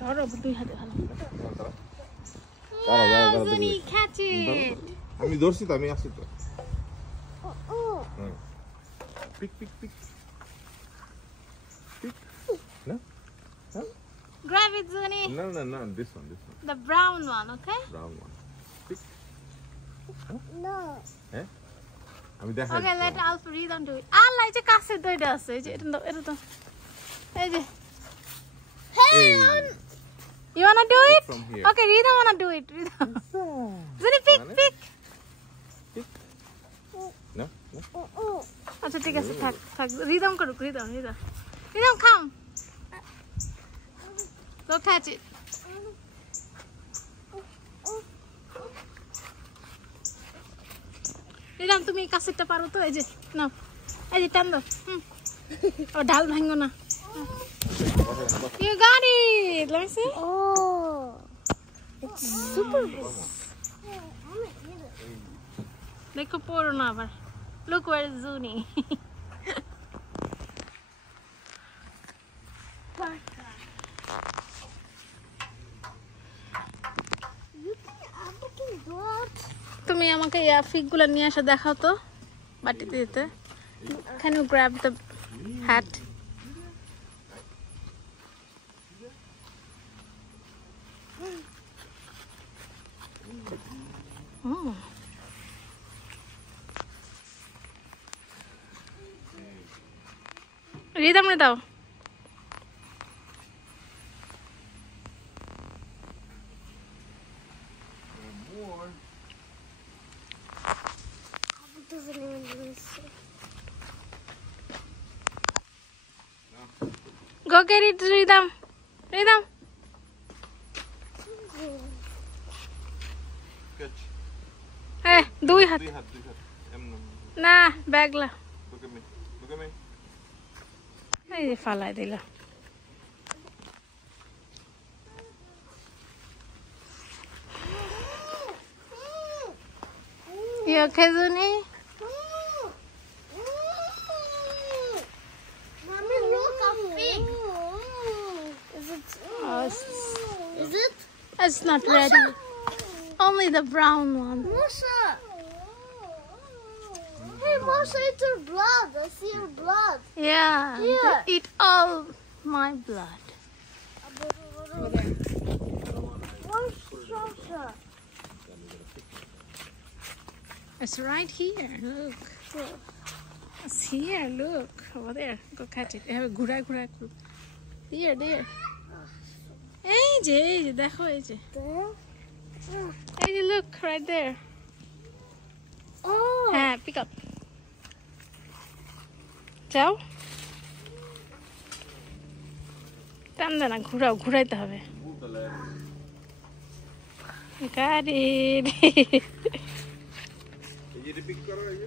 ধরো দুই হাতে ভালো Zuni, catch it. আমি ধরছি তো, আমি আসছি তো। Pick pick pick pick. না Grab it, Zuni. না না না, this one. The brown one, okay? Brown one. Pick. No. হ্যাঁ আমি দেখাই। Okay, let Alpha read on do it. Allah, এই যে কাছে তো এটা আছে, এই যে এটা তো এই যে You wanna do it? From here. Okay, Rita wanna do it. Rita. Zuni, pick. না আচ্ছা ঠিক আছে থাক রিদম করুক rhythm come. Go catch it. Rhythm তুমি কাছেরটা পারো তো এই যে নাও এই যে টান দাও ও ডাল ভাঙো না You got it. Let me see. Oh. It's super big. দেখো পড়ো না আবার Look where is Zuni. তুমি আমাকে এই ফিগগুলো নিয়ে এসে দেখাও তো বাটিতে দিতে Can you grab the hat? Rhythm রে দাও Doesn't even listen. Go get it, Ridham. catch Eh, দুই হাত দুই হাত এমন না ব্যাগলা look at me এই যে ফালাই দিল You okay, Zuni? Mommy, look how big. Is it? Is it? It's not ready. Only the brown one. Masha. Hey, Masha, it's your blood. I see your blood. Yeah, Yeah. they eat all my blood. Where's Sasha? It's right here. Look. It's here. Look over there. Go catch it. ঘুরায় There. এই যে দেখো এই যে There? এই যে look right there. Oh. হ্যাঁ pick up. যাও টান দে না ঘুরাইতে হবে Got it. এই যে পিক করো এই যে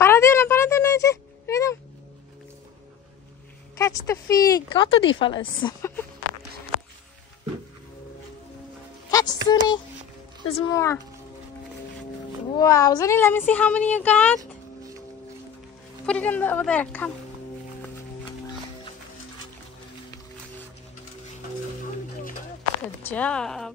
পারা দিও না এই যে রিদম Catch the fig. কত দি ফেলাস Catch Zuni. There's more. Wow, Zuni, let me see how many you got. Put it over there. Come. Good job.